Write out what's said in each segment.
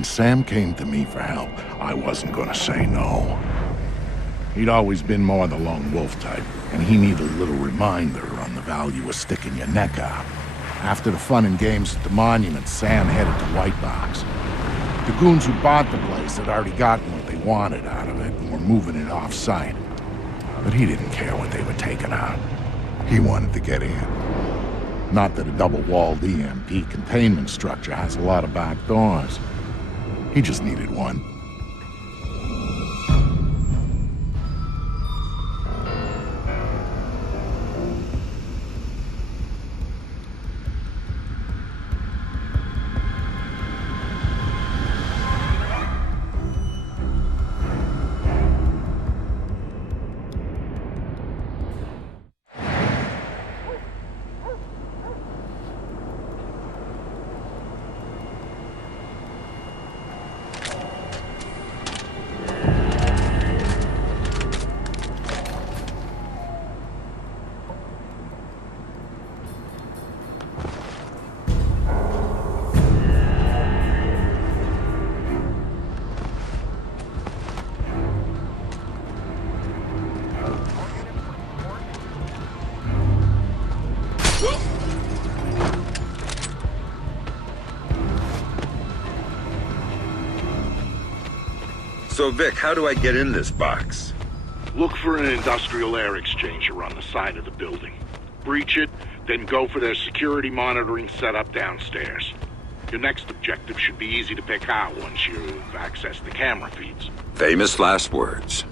When Sam came to me for help, I wasn't gonna say no. He'd always been more the lone wolf type, and he needed a little reminder on the value of sticking your neck out. After the fun and games at the monument, Sam headed to White Box. The goons who bought the place had already gotten what they wanted out of it and were moving it off-site. But he didn't care what they were taking out. He wanted to get in. Not that a double-walled EMP containment structure has a lot of back doors. He just needed one. So, Vic, how do I get in this box? Look for an industrial air exchanger on the side of the building. Breach it, then go for their security monitoring setup downstairs. Your next objective should be easy to pick out once you've accessed the camera feeds. Famous last words.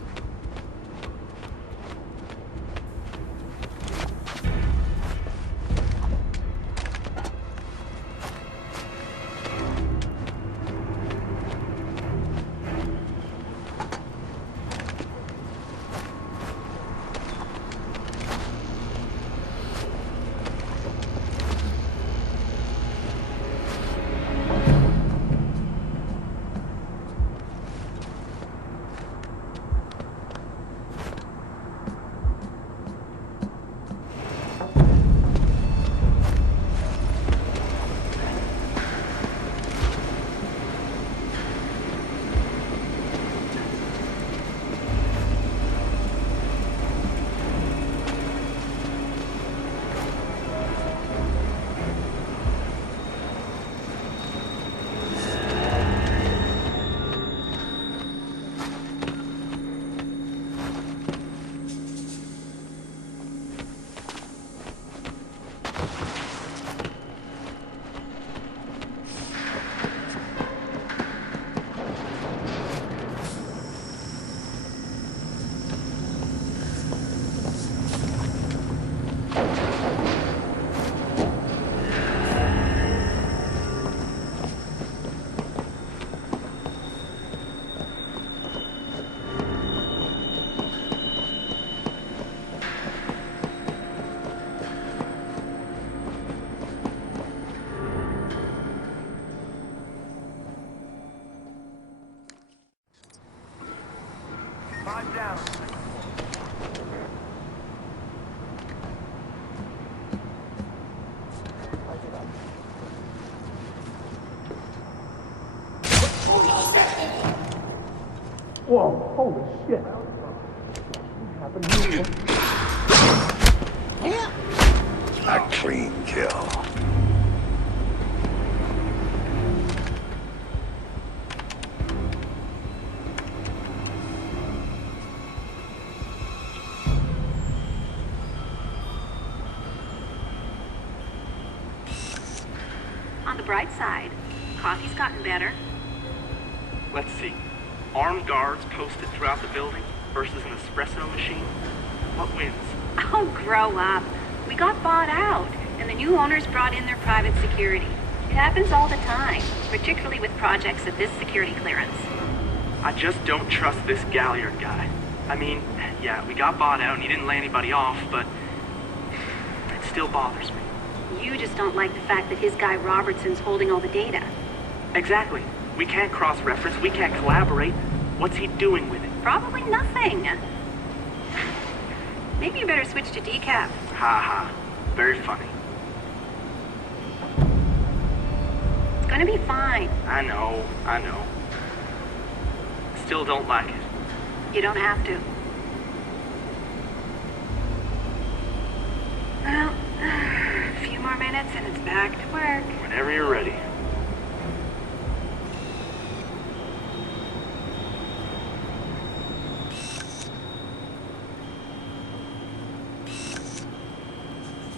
Whoa, holy shit. What happened here? A clean kill. On the bright side, coffee's gotten better. Let's see. Armed guards posted throughout the building versus an espresso machine. What wins? Oh, grow up. We got bought out, and the new owners brought in their private security. It happens all the time, particularly with projects of this security clearance. I just don't trust this Galliard guy. I mean, yeah, we got bought out and he didn't lay anybody off, but it still bothers me. You just don't like the fact that his guy Robertson's holding all the data. Exactly. We can't cross-reference, we can't collaborate. What's he doing with it? Probably nothing. Maybe you better switch to decaf. Ha ha. Very funny. It's gonna be fine. I know. Still don't like it. You don't have to. Well, a few more minutes and it's back to work. Whenever you're ready.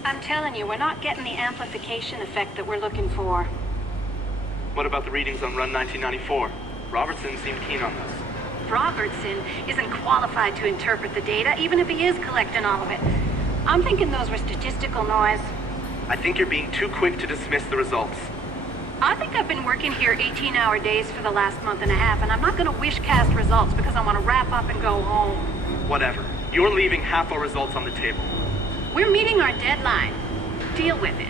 I'm telling you, we're not getting the amplification effect that we're looking for. What about the readings on Run 1994? Robertson seemed keen on this. Robertson isn't qualified to interpret the data, even if he is collecting all of it. I'm thinking those were statistical noise. I think you're being too quick to dismiss the results. I think I've been working here 18-hour days for the last month and a half, and I'm not gonna wish cast results because I want to wrap up and go home. Whatever. You're leaving half our results on the table. We're meeting our deadline. Deal with it.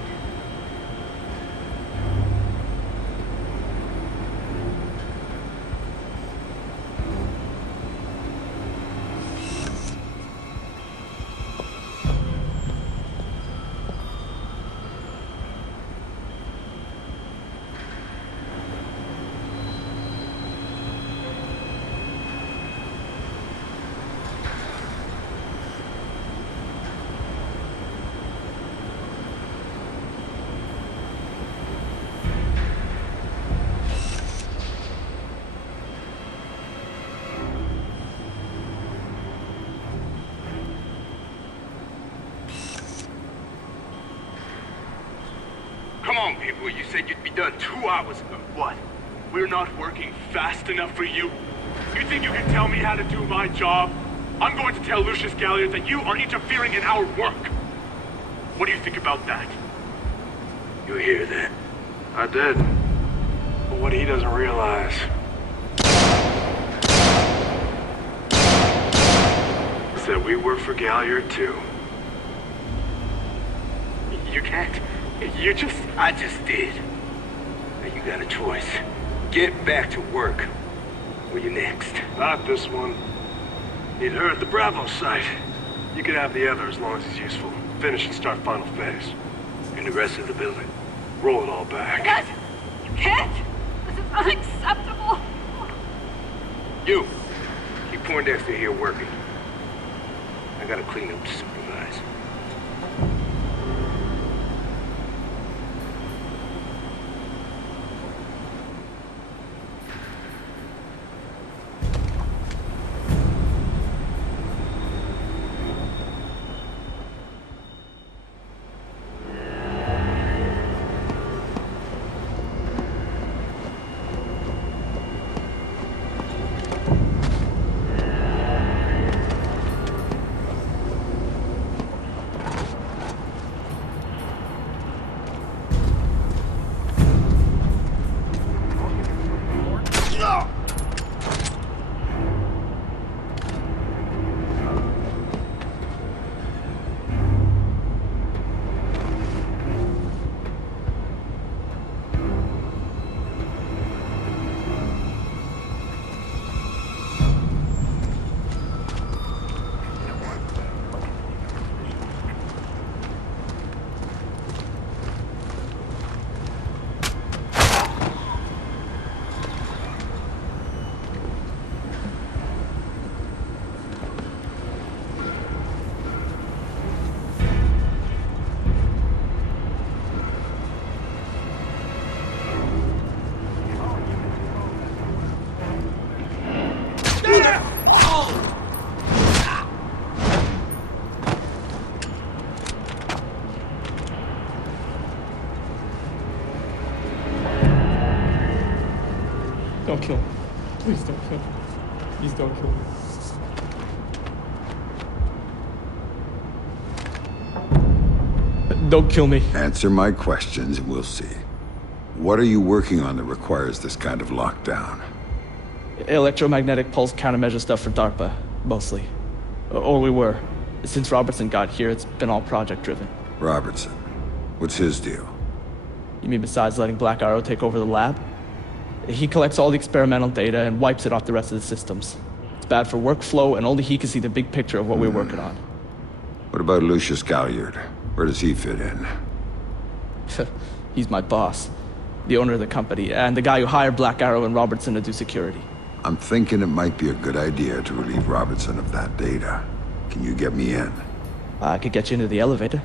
Come on, people, you said you'd be done 2 hours ago. What? We're not working fast enough for you? You think you can tell me how to do my job? I'm going to tell Lucius Galliard that you are interfering in our work. What do you think about that? You hear that? I did. But what he doesn't realize is that we work for Galliard too. You can't. I just did. Now you got a choice. Get back to work. Or you next. Not this one. Need her at the Bravo site. You can have the other as long as he's useful. Finish and start final phase. And the rest of the building. Roll it all back. Guys, you can't! This is unacceptable! You! Keep Poindexter here working. I gotta clean up to supervise. Don't kill me. Please don't kill me. Please don't kill me. Don't kill me. Answer my questions and we'll see. What are you working on that requires this kind of lockdown? Electromagnetic pulse countermeasure stuff for DARPA, mostly. Or we were. Since Robertson got here, it's been all project-driven. Robertson. What's his deal? You mean besides letting Black Arrow take over the lab? He collects all the experimental data and wipes it off the rest of the systems. It's bad for workflow, and only he can see the big picture of what we're working on. What about Lucius Galliard? Where does he fit in? He's my boss. the owner of the company, and the guy who hired Black Arrow and Robertson to do security. I'm thinking it might be a good idea to relieve Robertson of that data. Can you get me in? I could get you into the elevator.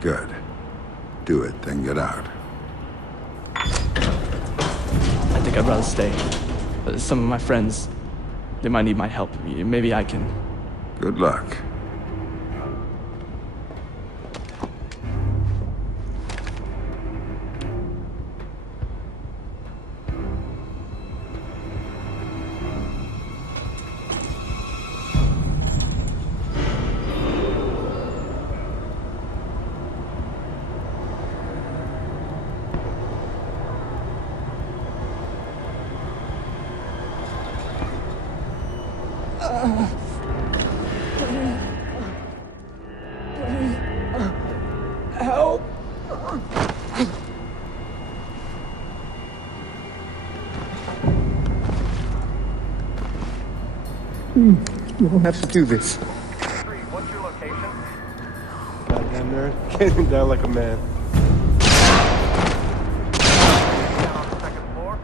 Good. Do it, then get out. I think I'd rather stay. Some of my friends, they might need my help. Maybe I can... Good luck. Help! You don't have to do this. What's your location? Goddamn nerd. Came him down like a man. Down on the second floor.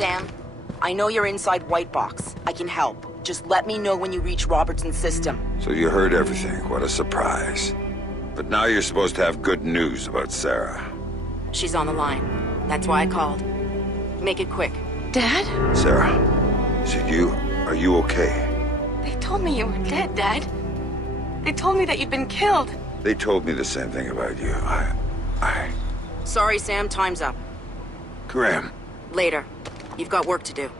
Sam, I know you're inside White Box. I can help. Just let me know when you reach Robertson's system. So you heard everything. What a surprise. But now you're supposed to have good news about Sarah. She's on the line. That's why I called. Make it quick. Dad? Sarah, is it you? Are you okay? They told me you were dead, Dad. They told me that you'd been killed. They told me the same thing about you. Sorry, Sam. Time's up. Graham. Later. You've got work to do.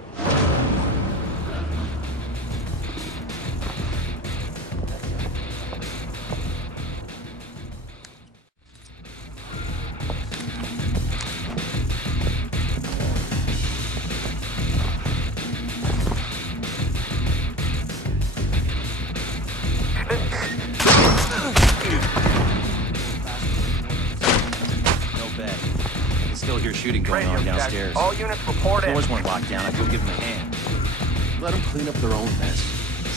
Shooting going on downstairs. All units report in. Floors weren't locked down. I'd go give them a hand. Let them clean up their own mess.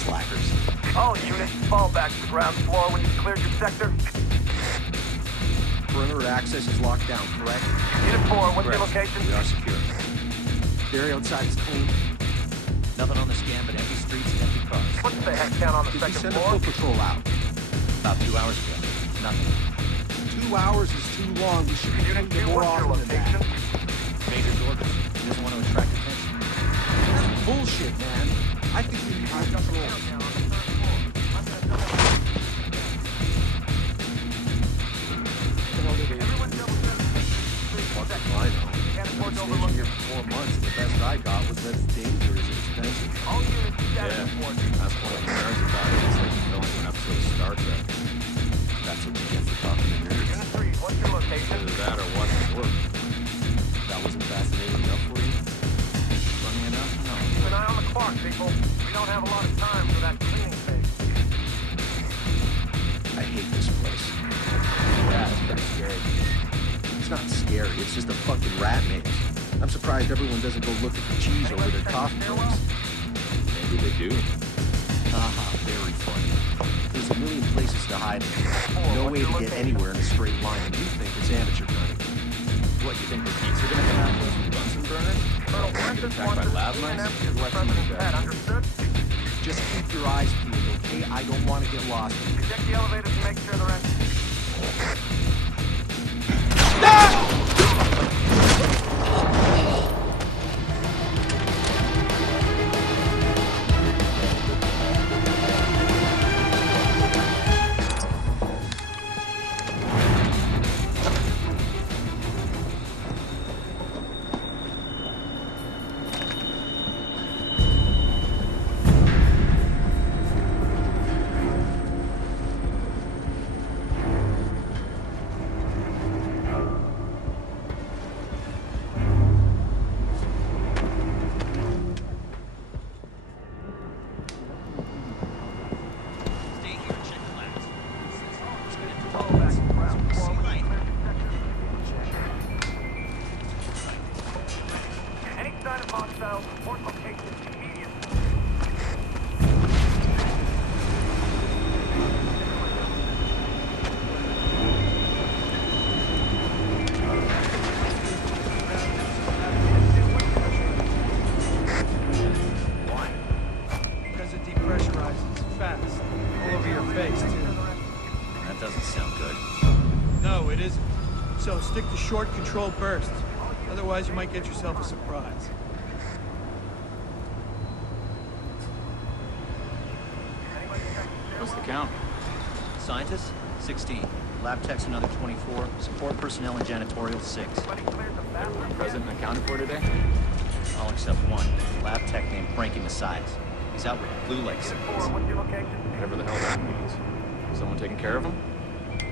Slackers. All units fall back to the ground floor when you've cleared your sector. Perimeter access is locked down, correct? Unit 4, what's your Correct. location? We are secure. The area outside is clean. Nothing on the scan but empty streets and empty cars. What's the heck count on the Did you second send a floor? full patrol out? About 2 hours ago. Nothing. 2 hours is too long. We should be Unit doing 2, more what's your often than location? that. Major's orders. He doesn't want to attract attention. That's bullshit, man. I think we need to control. Ask one of the nerds about it. It's like you fell into an episode of Star Trek. That's what you get for talking to nerds. What's your location? Either that or watching work. That wasn't fascinating enough for you? Funny enough, no. Keep an eye on the clock, people. We don't have a lot of time for that cleaning phase. I hate this place. Yeah, it's pretty scary. It's not scary, it's just a fucking rat maze. I'm surprised everyone doesn't go looking for cheese over their coffee breaks. Maybe they do. Haha, very funny. There's a million places to hide. No way to get anywhere in a straight line, and you think it's amateur gunning. What, you think the geeks are gonna come after us with Bunsen burners? Or get attacked by lab mice? Understood? Just keep your eyes peeled, okay? I don't want to get lost. Check the elevator to make sure the rest. So stick to short, controlled bursts. Otherwise, you might get yourself a surprise. What's the count? Scientists, 16. Lab techs, another 24. Support personnel and janitorial, 6. Everyone present and accounted for today? All except one. Lab tech named Frankie Messias. He's out with flu-like symptoms. Whatever the hell that means. Someone taking care of him?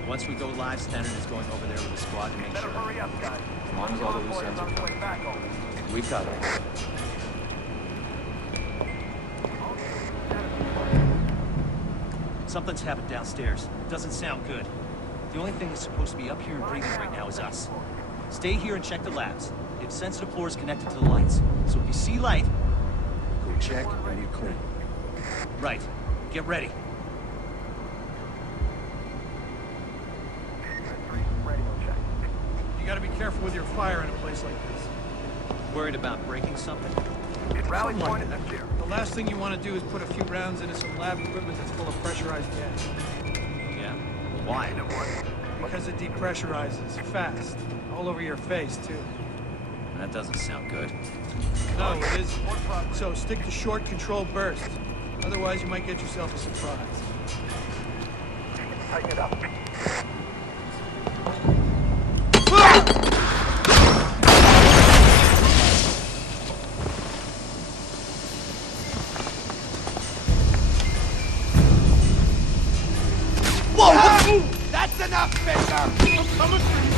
Once we go live, Standard is going over there with a squad to make sure. As long as all the loose ends are covered. We got it. Something's happened downstairs. Doesn't sound good. The only thing that's supposed to be up here and breathing right now is us. Stay here and check the labs. They have sensitive floors connected to the lights. So if you see light... Go check and we clean. Right. Get ready. You gotta be careful with your fire in a place like this. Worried about breaking something? Rally point in there. The last thing you want to do is put a few rounds into some lab equipment that's full of pressurized gas. Yeah? Why? Because it depressurizes fast. All over your face, too. That doesn't sound good. No, it isn't. So stick to short, controlled bursts. Otherwise, you might get yourself a surprise. Tighten it up. That's enough, Splinter! I'm coming for you,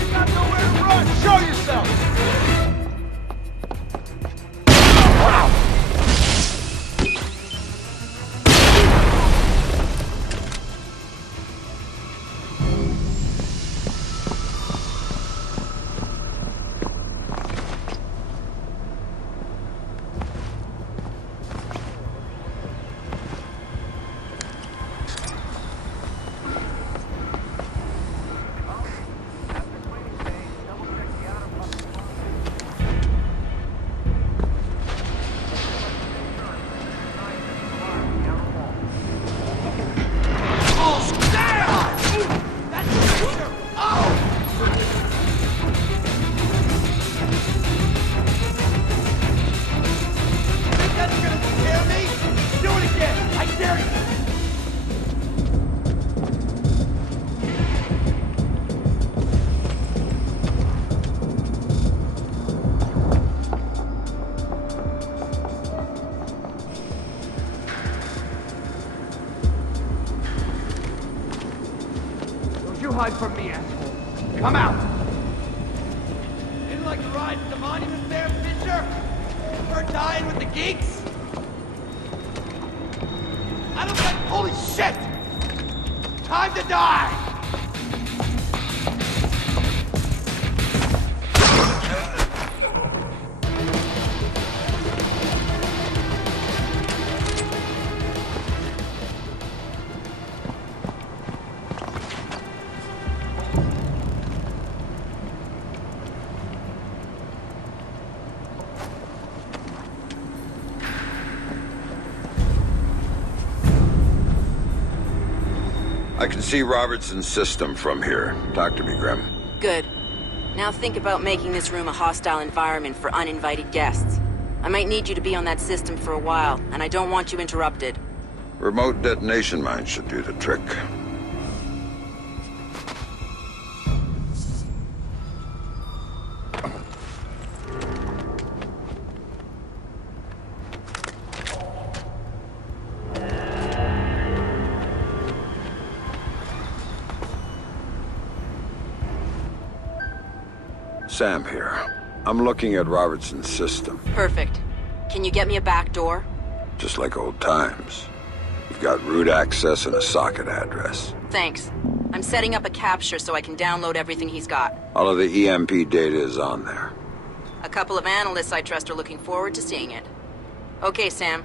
you got nowhere to run! Show yourself! hide from me, asshole. Come out! Didn't like the ride to the monument there, Fisher? We're dying with the geeks? I don't got... Holy shit! Time to die! I can see Robertson's system from here. Talk to me, Grim. Good. Now think about making this room a hostile environment for uninvited guests. I might need you to be on that system for a while, and I don't want you interrupted. Remote detonation mines should do the trick. Sam here. I'm looking at Robertson's system. Perfect. Can you get me a back door? Just like old times. You've got root access and a socket address. Thanks. I'm setting up a capture so I can download everything he's got. All of the EMP data is on there. A couple of analysts I trust are looking forward to seeing it. Okay, Sam.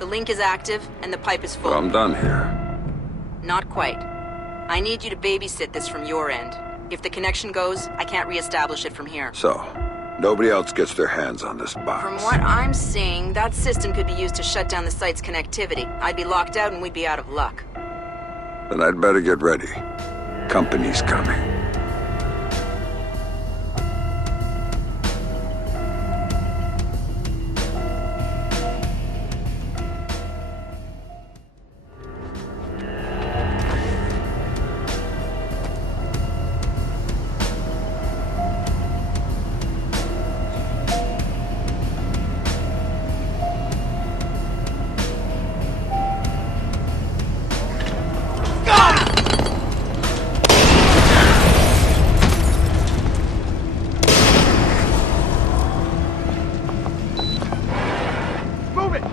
The link is active and the pipe is full. Well, I'm done here. Not quite. I need you to babysit this from your end. If the connection goes, I can't re-establish it from here. So, nobody else gets their hands on this box. From what I'm seeing, that system could be used to shut down the site's connectivity. I'd be locked out and we'd be out of luck. Then I'd better get ready. Company's coming.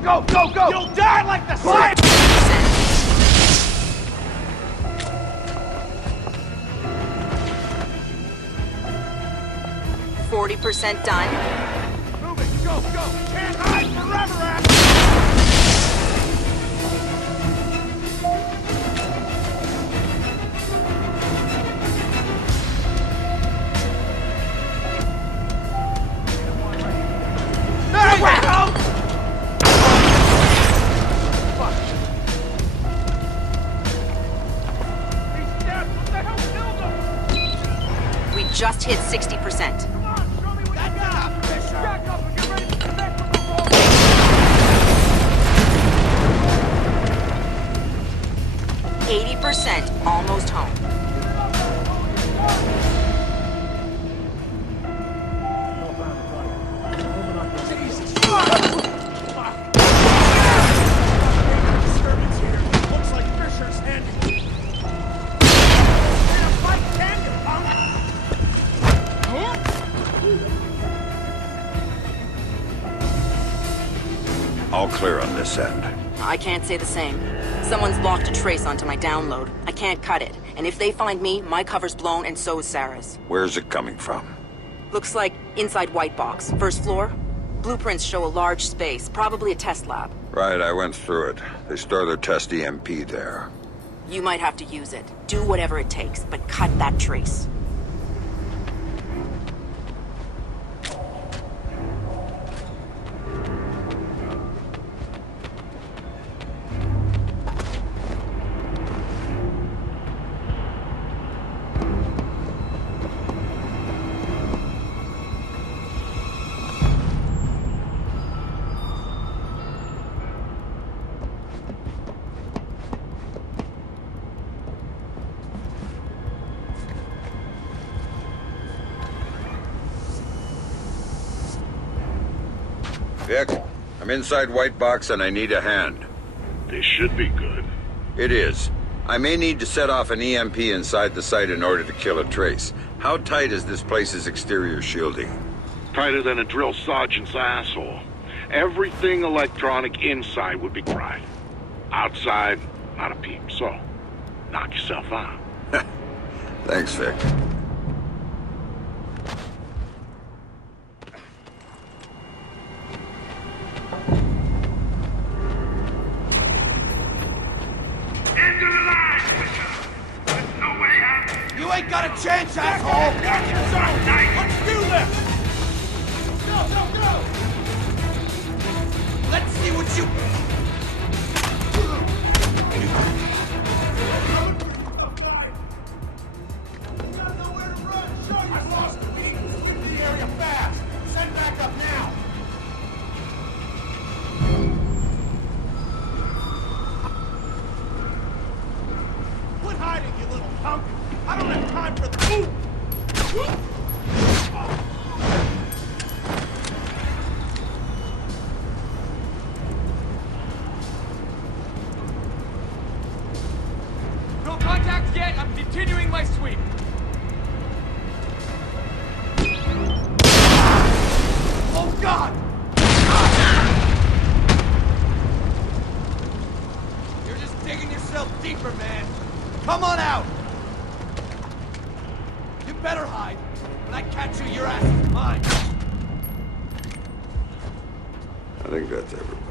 Go, go, go! You'll die like the slime! 40% done. Move it, go, go! Can't hide forever, ass! There we go! Just hit 60%. 80%, almost home. Disturbance here. Looks like Fisher's handling. All clear on this end. I can't say the same. Someone's locked a trace onto my download. I can't cut it. And if they find me, my cover's blown and so is Sarah's. Where's it coming from? Looks like inside White Box. First floor. Blueprints show a large space, probably a test lab. Right, I went through it. They store their test EMP there. You might have to use it. Do whatever it takes, but cut that trace. Vic, I'm inside White Box and I need a hand. This should be good. It is. I may need to set off an EMP inside the site in order to kill a trace. How tight is this place's exterior shielding? Tighter than a drill sergeant's asshole. Everything electronic inside would be fried. Outside, not a peep. So, knock yourself out. Thanks, Vic. You ain't got a chance, asshole! Let's do this! Go, go, go! Let's see what you... Quit hiding, you little punk! I don't have time for this! No contact yet. I'm continuing my sweep. Oh, God! You're just digging yourself deeper, man. Come on out! You better hide. When I catch you, your ass is mine. I think that's everybody.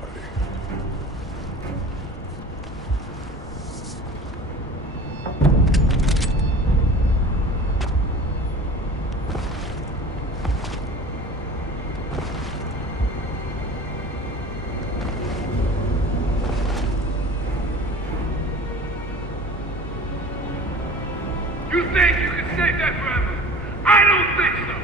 You think you can stay there forever? I don't think so!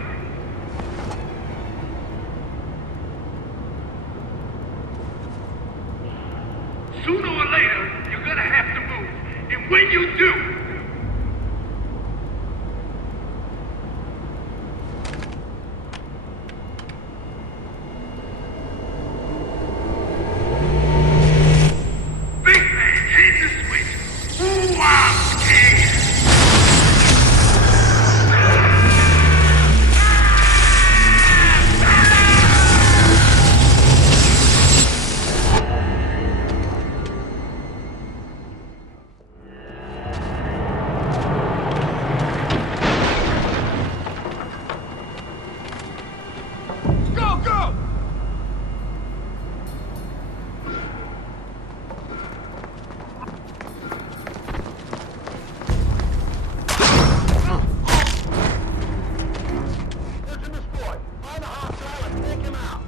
Sooner or later, you're gonna have to move. And when you do, big man, hit the switch. Ooh, I'm scared. Go, go! Listen, this boy. Find a hostile and take him out.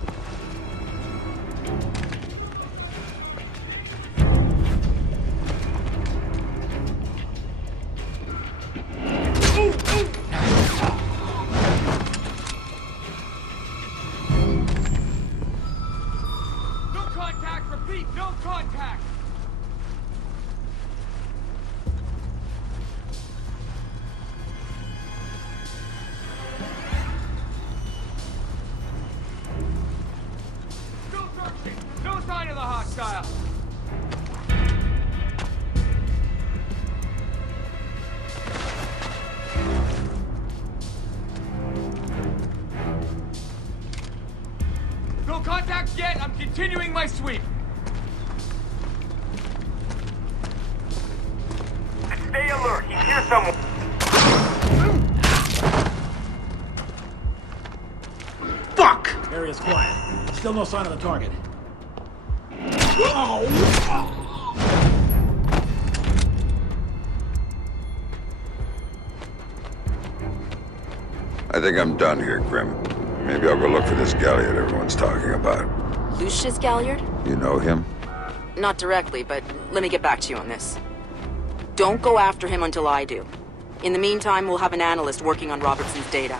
No contact. Repeat. No contact. Still searching. No sign of the hostile. No contact yet. I'm continuing my sweep. Stay alert. He's here somewhere. Fuck! Area's quiet. Still no sign of the target. I think I'm done here, Grim. Maybe I'll go look for this Galliard everyone's talking about. Lucius Galliard? You know him? Not directly, but let me get back to you on this. Don't go after him until I do. In the meantime, we'll have an analyst working on Robertson's data.